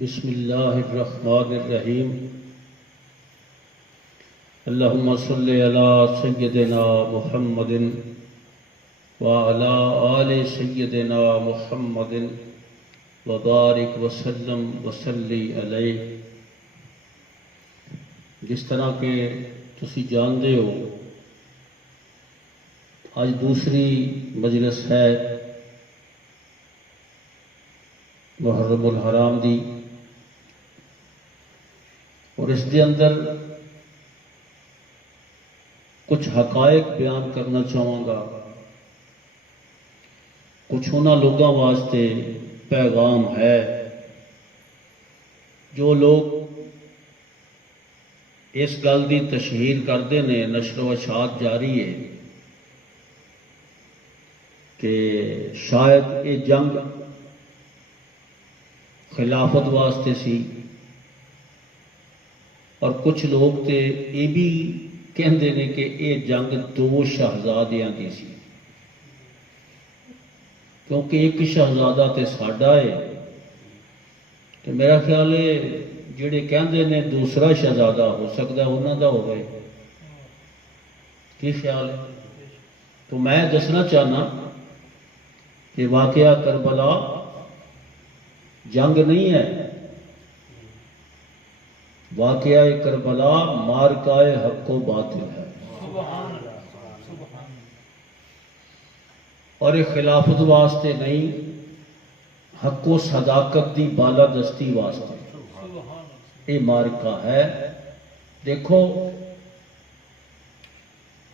بسم اللہ الرحمن الرحیم اللہم صلی علی سیدنا محمد وعلی آل سیدنا محمد وبارک وسلم وصلی علیہ۔ جس طرح کہ تسی جانتے ہو آج دوسری مجلس ہے محرم الحرام دی، اور اس کے اندر کچھ حقائق بیان کرنا چاہوں گا، کچھ انہاں لوگوں واسطے پیغام ہے جو لوگ اس گل دی تشہیر کرتے ہیں، نشر و اشاعت جاری ہے کہ شاید یہ جنگ خلافت واسطے سی، اور کچھ لوگ تے یہ بھی کہندے نے کہ یہ جنگ دو شہزادیاں دی سی، کیونکہ ایک شہزادہ تے ساڈا ہے، تو میرا خیال ہے جڑے کہندے نے دوسرا شہزادہ ہو سکتا ہے انہوں دا ہوئے، کی خیال ہے؟ تو میں دسنا چاہنا کہ واقعہ کربلا جنگ نہیں ہے، واقعہ کربلا مارکہ حق و باطل ہے، اور یہ خلافت واسطے نہیں، حق و صداقت دی بالادستی واسطے یہ مارکہ ہے۔ دیکھو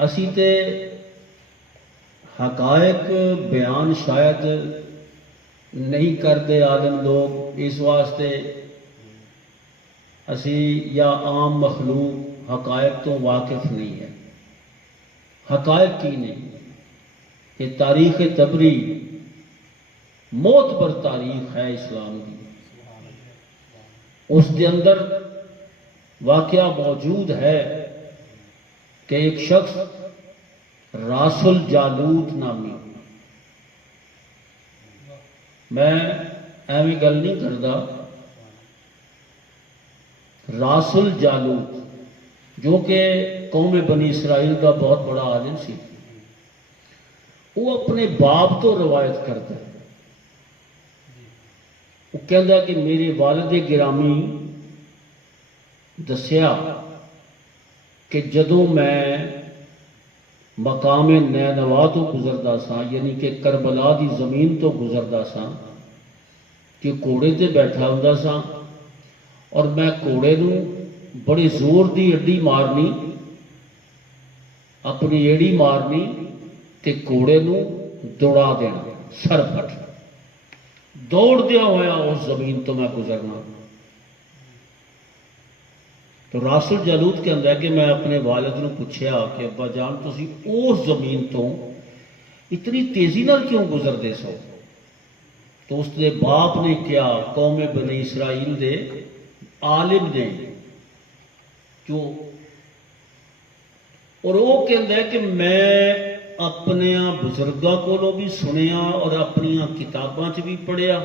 اسی تے حقائق بیان شاید نہیں کرتے عالم لوگ، اس واسطے اسی یا عام مخلوق حقائق تو واقف نہیں ہے۔ حقائق کی نہیں کہ تاریخ تبری معتبر تاریخ ہے اسلام کی، اس کے اندر واقعہ موجود ہے کہ ایک شخص راس الجالوت نامی، میں ایویں گل نہیں کرتا، راس الجالوت جو کہ قوم بنی اسرائیل کا بہت بڑا عالم سی، وہ اپنے باپ تو روایت کرتا ہے، وہ کہتا کہ میرے والد گرامی دسیا کہ جدوں میں مقام نینوا تو گزردا سا، یعنی کہ کربلا دی زمین تو گزردا سا، کہ گھوڑے تے بیٹھا ہوندا سا، اور میں گھوڑے نو بڑی زور دی اڈی مارنی، اپنی ایڑی مارنی تے گھوڑے نو دوڑا دینا، سر پھٹ دوڑ دیا ہوا اس زمین تو میں گزرنا۔ تو راس الجالوت کہندا ہے کہ میں اپنے والد نو پوچھیا کہ ابا جان تسی اس زمین تو اتنی تیزی نال کیوں گزردے سو؟ تو اس دے باپ نے کیا، قوم بنی اسرائیل دے عالم نے جو، اور وہ کہندا ہے کہ میں اپنے بزرگاں کو بھی سنیا اور اپنی کتاباں چ بھی پڑھیا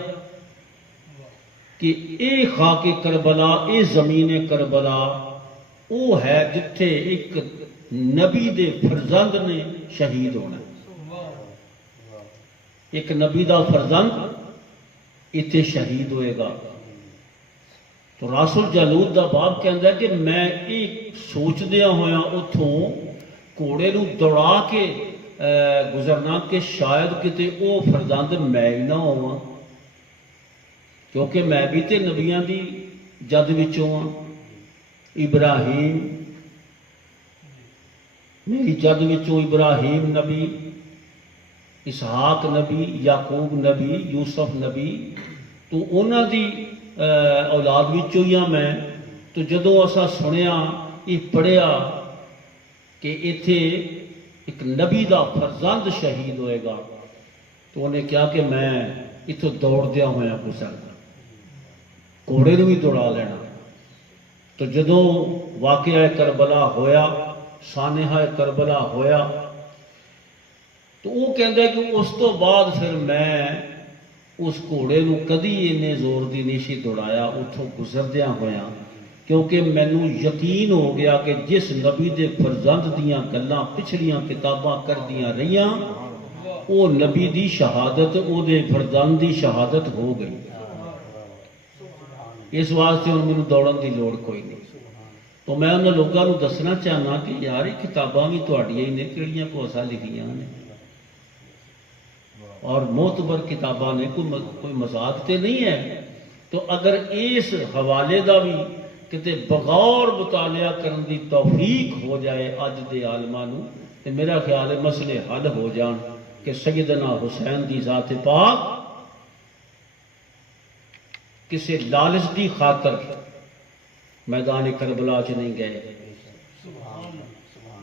کہ اے خاک کربلا، اے زمین کربلا وہ ہے جتھے ایک نبی دے فرزند نے شہید ہونا، ایک نبی دا فرزند اتنے شہید ہوئے گا۔ تو راس الجالوت دا باپ کہندا ہے کہ میں ایک سوچ دیا ہویا اتھوں گھوڑے نو دوڑا کے گزرنا کہ شاید کتے او فرزند میں ہی نہ ہوا، کیونکہ میں بھی تے نبیاں دی جد وچوں ہاں، ابراہیم میری جد وچوں ابراہیم نبی، اسحاق نبی، یعقوب نبی، یوسف نبی، تو انہاں دی اولاد وچوں ہی ہاں میں۔ تو جدوں اسا سنیا یہ پڑھیا کہ ایتھے ایک نبی دا فرزند شہید ہوئے گا، تو انہیں کہا کہ میں اتھوں دوڑ دیا ہوا گزرنا، گھوڑے نو بھی دوڑا لینا۔ تو جدوں واقعہ کربلا ہویا، سانحہ کربلا ہویا، تو وہ کہندا ہے کہ اس تو بعد پھر میں اس گھوڑے نو کدی اننے زور دی نہیں سی دوڑایا اتھوں گزردیاں ہویاں، کیونکہ مینوں یقین ہو گیا کہ جس نبی دے فرزند دیاں گلاں پچھلیاں کتاباں کردیاں رہیاں وہ نبی دی شہادت او دے فرزند دی شہادت ہو گئی۔ اس واسطے ہن مینوں دوڑن دی لوڑ کوئی نہیں۔ تو میں انہاں لوگاں نوں دسنا چاہنا کہ یار یہ کتاباں بھی تہاڈیاں ہی نے، کہڑیاں کوسا لکھیاں نے، اور معتبر کتاباں نے، کوئی مذاق تے نہیں ہے۔ تو اگر اس حوالے دا بھی کتے بغور مطالعہ کرن دی توفیق ہو جائے اج دے عالماں نوں، تے میرا خیال ہے مسئلے حل ہو جان کہ سیدنا حسین دی ذات پاک کسی لالچ دی خاطر میدان کربلا چ نہیں گئے،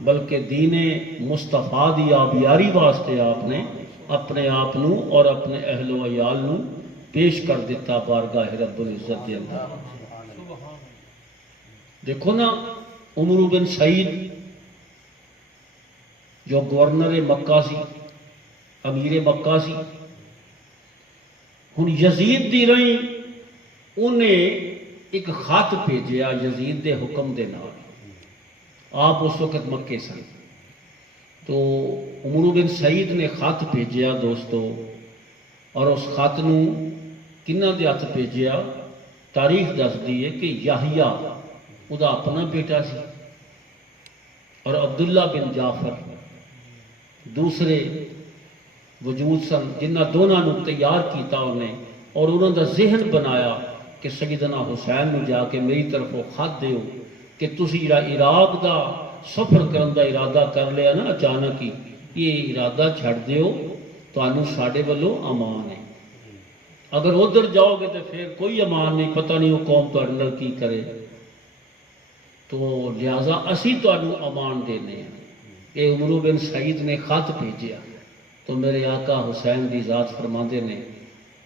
بلکہ دین مصطفیٰ دی آبیاری واسطے آپ نے اپنے آپ نو اور اپنے اہل و عیال نو پیش کر دیتا بارگاہ رب العزت دے اندر۔ دیکھو نا عمر بن سعید جو گورنر مکہ سی، امیر مکہ سی، ہن یزید دی رہی انہیں ایک خط بھیجیا یزید دے حکم دے نال، آپ اس وقت مکے سن۔ تو عمر بن سعید نے خط بھیجیا دوستو، اور اس خط نو کنہ دے ہاتھ بھیجیا، تاریخ دس دی ہے کہ یحییٰ او دا اپنا بیٹا سی، اور عبداللہ بن جعفر دوسرے وجود سن، جنہ دونوں نو تیار کیتا انہیں، اور انہوں دا ذہن بنایا کہ سیدنا حسین نو جا کے میری طرف خط دیو کہ تسی جڑا عراق دا سفر کرن دا ارادہ کر لیا نا اچانک ہی، یہ ارادہ چھڑ دیو، تانوں ساڈے والوں امان ہے۔ اگر ادھر جاؤ گے تو پھر کوئی امان نہیں، پتہ نہیں وہ قوم تہاڈے نال کی کرے، تو لہذا اسی تانوں امان دینے ہیں۔ یہ عمر بن سعید نے خط بھیجیا، تو میرے آقا حسین دی ذات فرماندے نے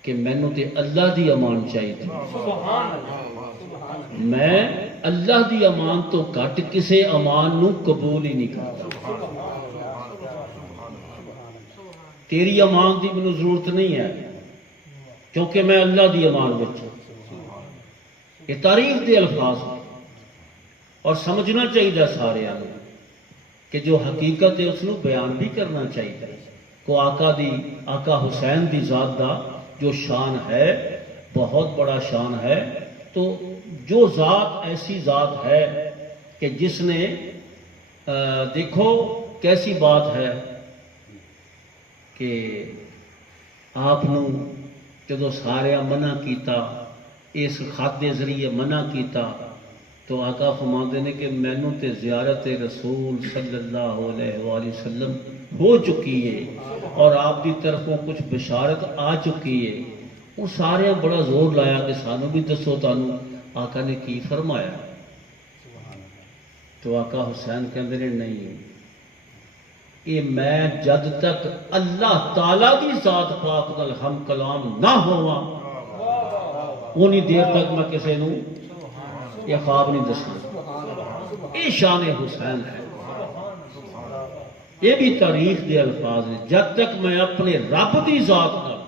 کہ مینوں تے اللہ دی امان چاہیے، میں اللہ دی امان تو گھٹ کسے امان نو قبول ہی نہیں کرتا، تیری امان دی مینوں ضرورت نہیں ہے، کیونکہ میں اللہ دی امان وچ ہوں۔ یہ تاریخ دے الفاظ ہیں، اور سمجھنا چاہیے سارے آنے کہ جو حقیقت ہے اس نو بیان بھی کرنا چاہیے۔ کو آقا حسین دی ذات دا جو شان ہے بہت بڑا شان ہے، تو جو ذات ایسی ذات ہے کہ جس نے دیکھو کیسی بات ہے کہ آپ نو جدو سارے منع کیتا، اس خط دے ذریعے منع کیتا، تو آقا فرماندے نے کہ مینوں تے زیارت رسول صلی اللہ علیہ وآلہ وسلم ہو چکی ہے، اور آپ کی طرفوں کچھ بشارت آ چکی ہے۔ وہ سارے بڑا زور لایا کہ سانو بھی دسو تانوں آقا نے کی فرمایا، تو آقا حسین کہندے نے نہیں، یہ میں جد تک اللہ تعالیٰ دی ذات پاک نال ہم کلام نہ ہواں اونی دیر تک میں کسی نو یہ خواب نہیں دسنا۔ یہ شان حسین ہے، یہ بھی تاریخ دے الفاظ ہیں، جب تک میں اپنے رب دی ذات نال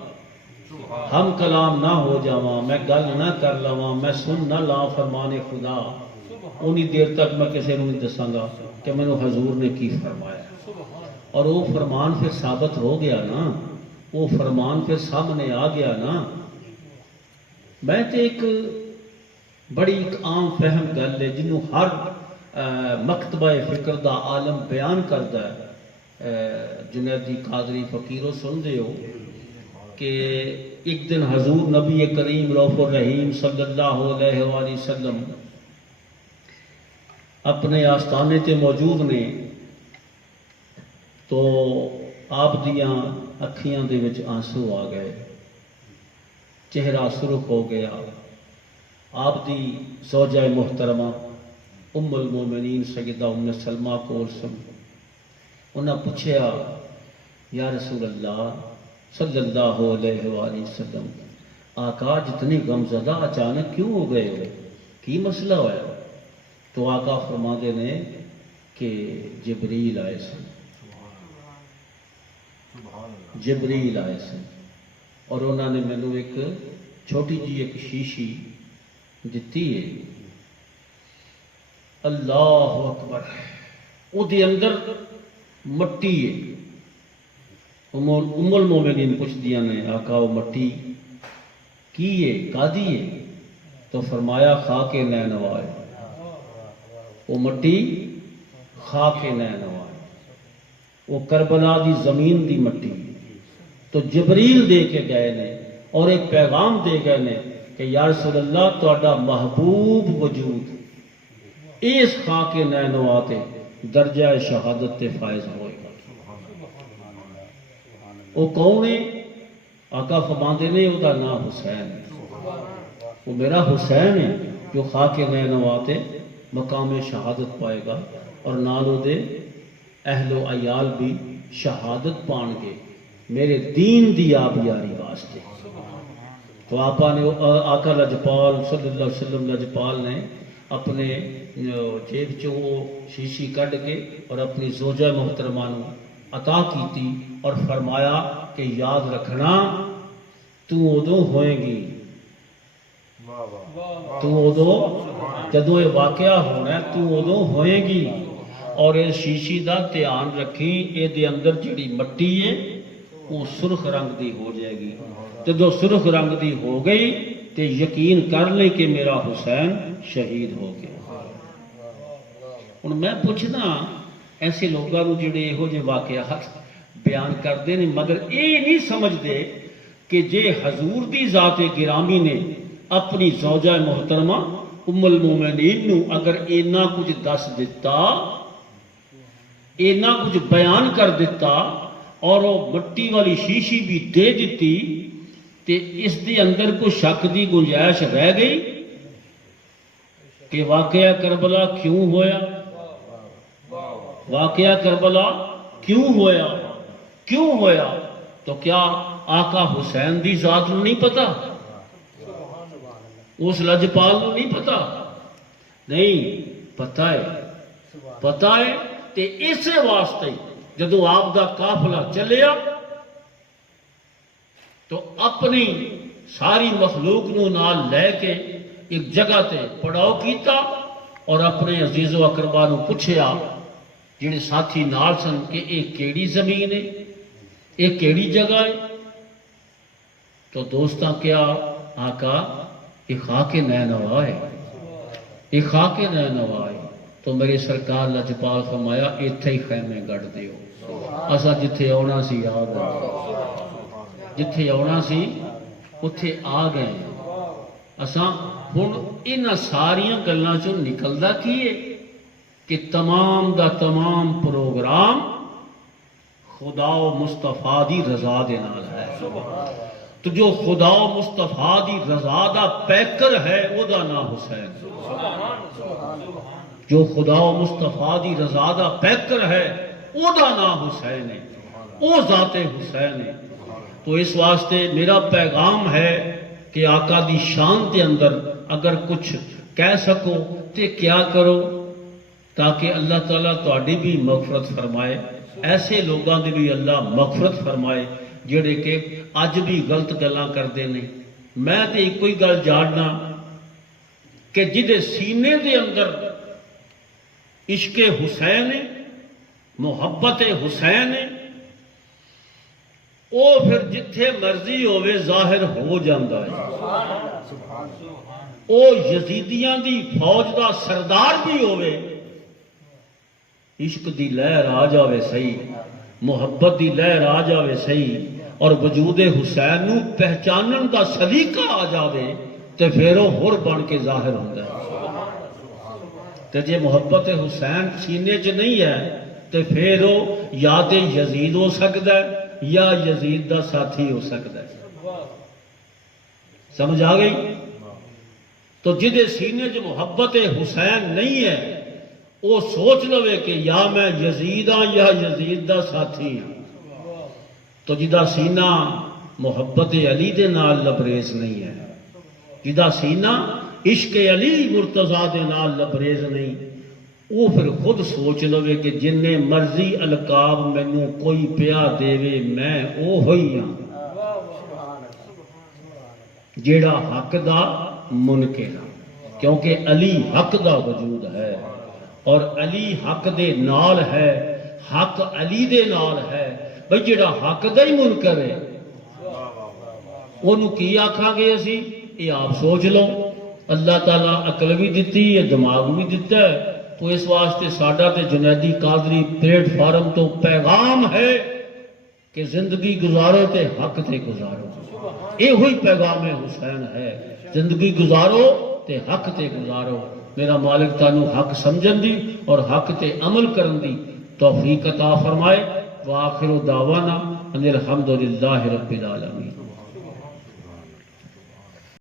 ہم کلام نہ ہو جاواں، میں گل نہ کر لواں، میں سن نہ لا فرمان خدا، اونی دیر تک میں کسی نو نہیں دساں گا کہ میں نے حضور نے کی فرمایا۔ اور وہ فرمان پھر ثابت ہو گیا نا، وہ فرمان پھر سامنے آ گیا نا۔ میں تے ایک بڑی ایک عام فہم گل ہے جنہوں ہر مکتبہ فکر دا عالم بیان کرتا ہے، جنیدی قادری فقیرو سن دے ہو کہ ایک دن حضور نبی کریم رؤوف الرحیم صلی اللہ علیہ وآلہ وسلم اپنے آستانے تے موجود نے، تو آپ دیاں اکھیاں دے وچ آنسو آ گئے، چہرہ سرخ ہو گیا۔ آپ دی زوجہ محترمہ ام المومنین سیدہ ام سلمہ کول سن، انہاں پوچھیا یا رسول اللہ صلی اللہ علیہ وآلہ وسلم، آقا جتنی غم زدہ اچانک کیوں ہو گئے ہو، کی مسئلہ ہوا؟ تو آقا فرماندے نے کہ جبریل آئے سن، جبریل آئے سن، اور انہوں نے مینوں ایک چھوٹی جی ایک شیشی دتی ہے. اللہ اکبر. وہ دے اندر مٹی ہے. ام المومنین پوچھدیاں نے آقا وہ مٹی کی ہے کادی ہے؟ تو فرمایا خاک نینوا ہے. وہ مٹی خاک نینوا ہے، وہ کربلا دی زمین دی مٹی. تو جبریل دے کے گئے نے اور ایک پیغام دے گئے نے کہ یا رسول اللہ تہاڈا محبوب وجود اس خاک نینوا تے درجہ شہادت تے فائز ہوئے گا. وہ کون ہے؟ آقا فرماندے نے وہ دا نام حسین ہے. وہ میرا حسین ہے جو خاک نینوا تے مقام شہادت پائے گا اور نالوں دے اہل و عیال بھی شہادت پان گے میرے دین دی آبیاری واسطے. تو آقا نے آقا لجپال صلی اللہ علیہ وسلم لجپال نے اپنے جیب چوں وہ شیشی کڈ کے اور اپنی زوجہ محترمہ نو عطا کیتی اور فرمایا کہ یاد رکھنا تو ادو ہوئے گی، تو ادو جدو یہ واقعہ ہونا ہے تو ادو ہوئے گی. اور اس شیشی دا دھیان رکھی یہ دے اندر جڑی مٹی ہے وہ سرخ رنگ دی ہو جائے گی. جدو سرخ رنگ دی ہو گئی تو یقین کر لے کہ میرا حسین شہید ہو گیا. ہوں میں پوچھنا ایسے لوگوں کو جڑے یہو جے واقعات بیان کرتے ہیں مگر یہ نہیں سمجھتے کہ جے حضور دی ذات گرامی نے اپنی زوجہ محترمہ ام المومنین نو اگر اینا کچھ دس دیتا، اینا کچھ بیان کر دیتا اور وہ مٹی والی شیشی بھی دے دیتی تے اس دے اندر کوئی شک دی گنجائش رہ گئی کہ واقعہ کربلا کیوں ہویا؟ واقعہ کربلا کیوں ہویا؟ کیوں ہویا؟ تو کیا آقا حسین دی ذات نو نہیں پتا؟ اس لجپال نو نہیں پتا؟ نہیں پتا ہے، پتا ہے. تے اسے واسطے جدو آپ دا قافلہ چلیا تو اپنی ساری مخلوق نو نال لے کے ایک جگہ تے پڑاؤ کیتا اور اپنے عزیز و اقربا نو پوچھیا جڑے ساتھی نال سن کہ یہ کیڑی زمین ہے، یہ کیڑی جگہ ہے؟ تو دوستاں کیا آقا یہ خاک نینوا ہے، یہ خاک نینوا ہے. تو میری سرکار لجپال فرمایا ایتھے ہی خیمے گڑ دیو، اسا جتھے آنا سی آ گئے، جتھے آنا سی اتھے آ گئے. اسا ہن انہاں ساریاں گلاں چوں نکلدا کی ہے کہ تمام دا تمام پروگرام خدا و مصطفیٰ دی رضا دے نال ہے. تو جو خدا و مصطفیٰ دی رضا دا پیکر ہے او دا نام حسین. جو خدا و مصطفیٰ دی رضا دا پیکر ہے او دا نام حسین ہے، او ذات حسین ہے. تو اس واسطے میرا پیغام ہے کہ آقا دی شان دے اندر اگر کچھ کہہ سکو تے کیا کرو تاکہ اللہ تعالیٰ تہاڈی بھی مغفرت فرمائے، ایسے لوگاں دی بھی اللہ مغفرت فرمائے جڑے کہ اج بھی غلط گلاں کرتے ہیں. میں تے ایک کوئی گل جاننا کہ جدے سینے دے اندر عشق حسین ہے، محبت حسین ہے، وہ پھر جتھے مرضی ہوئے ظاہر ہو جاندہ ہے. وہ یزیدیاں دی فوج دا سردار بھی ہوئے، عشق دی لہر آ جاوے صحیح، محبت دی لہر آ جاوے صحیح اور وجود حسین نو پہچانن دا سلیقہ آ جاوے تے پھر وہ ہور بن کے ظاہر ہوتا ہے. تے جے محبت حسین سینے چ نہیں ہے تے پھر وہ یا تے یزید ہو سکتا ہے یا یزید دا ساتھی ہو سکتا ہے. سمجھ آ گئی؟ تو جدے سینے چ محبت حسین نہیں ہے وہ سوچ لوے کہ یا میں یزید ہاں یا یزید دا ساتھی ہاں. تو جدا سینہ محبت علی دے نال لبریز نہیں ہے، جدا سینہ عشق علی مرتضیٰ دے نال لبریز نہیں، وہ پھر خود سوچ لوے کہ جن مرضی القاب مینوں کوئی پیا دے میں او ہوئی ہاں. جیڑا حق دا منکر ہے، کیونکہ علی حق دا وجود ہے اور علی حق دے نال ہے، حق علی دے نال ہے۔ بھئی جیڑا حق دا ہی منکر ہے انہوں کی آکھاں گے اسی؟ یہ آپ سوچ لو۔ اللہ تعالیٰ عقل بھی دیتی ہے، دماغ بھی دیتا ہے، تو اس واسطے ساڈا تے جنیدی قادری پلیٹ فارم تو پیغام ہے کہ زندگی گزارو تے حق تے گزارو۔ یہ ہوئی پیغام حسین ہے، زندگی گزارو تے حق تے گزارو۔ میرا مالک تانوں حق سمجھن دی اور حق تے عمل کرن دی توفیق عطا فرمائے۔ وآخر دعوانا ان الحمدللہ رب العالمین۔